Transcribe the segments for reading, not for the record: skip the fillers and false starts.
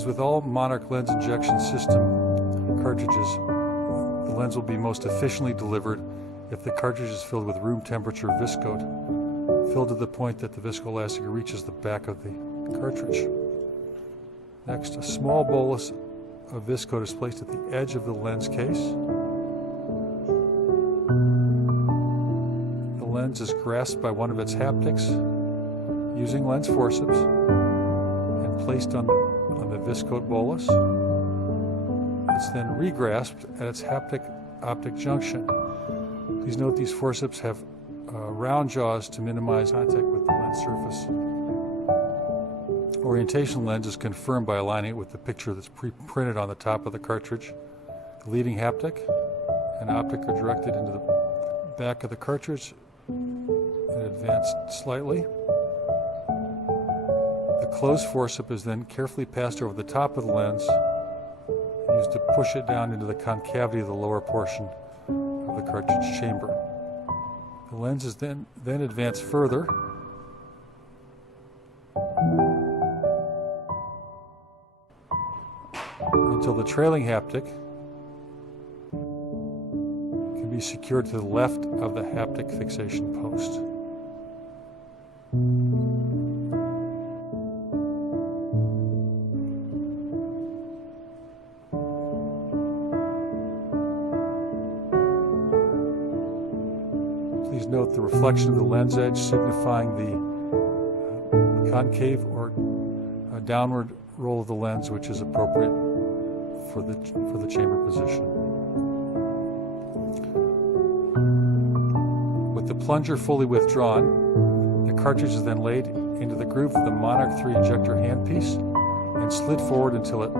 As with all Monarch lens injection system cartridges, the lens will be most efficiently delivered if the cartridge is filled with room temperature viscoat, filled to the point that the viscoelastic reaches the back of the cartridge. Next, a small bolus of viscoat is placed at the edge of the lens case. The lens is grasped by one of its haptics using lens forceps and placed on the viscoat bolus. It's then regrasped at its haptic-optic junction. Please note these forceps have round jaws to minimize contact with the lens surface. Orientation lens is confirmed by aligning it with the picture that's pre-printed on the top of the cartridge. The leading haptic and optic are directed into the back of the cartridge and advanced slightly. The closed forcep is then carefully passed over the top of the lens and used to push it down into the concavity of the lower portion of the cartridge chamber. The lens is then advanced further until the trailing haptic can be secured to the left of the haptic fixation post. Please note the reflection of the lens edge signifying the concave or downward roll of the lens, which is appropriate for the chamber position. With the plunger fully withdrawn, the cartridge is then laid into the groove of the Monarch 3 injector handpiece and slid forward until it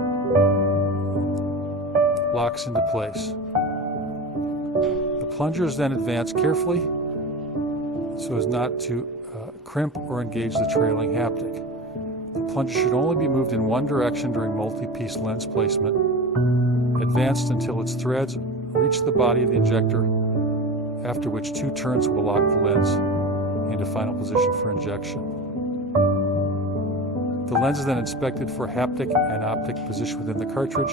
locks into place. The plunger is then advanced carefully so as not to crimp or engage the trailing haptic. The plunger should only be moved in one direction during multi-piece lens placement, advanced until its threads reach the body of the injector, after which 2 turns will lock the lens into final position for injection. The lens is then inspected for haptic and optic position within the cartridge.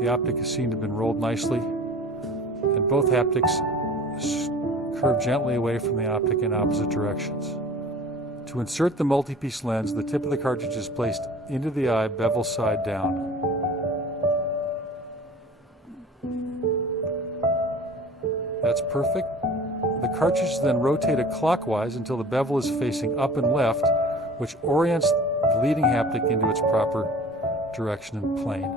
The optic is seen to have been rolled nicely, and both haptics curve gently away from the optic in opposite directions. To insert the multi-piece lens, the tip of the cartridge is placed into the eye, bevel side down. That's perfect. The cartridge is then rotated clockwise until the bevel is facing up and left, which orients the leading haptic into its proper direction and plane.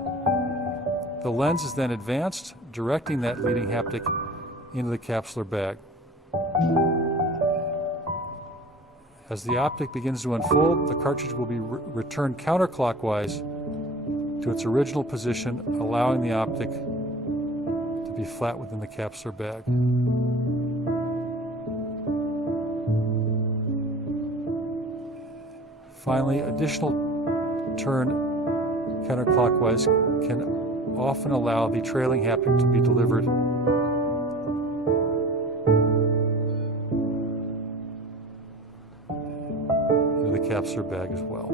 The lens is then advanced, directing that leading haptic into the capsular bag. As the optic begins to unfold, the cartridge will be returned counterclockwise to its original position, allowing the optic to be flat within the capsular bag. Finally, additional turn counterclockwise can often allow the trailing haptic to be delivered into the capsular bag as well.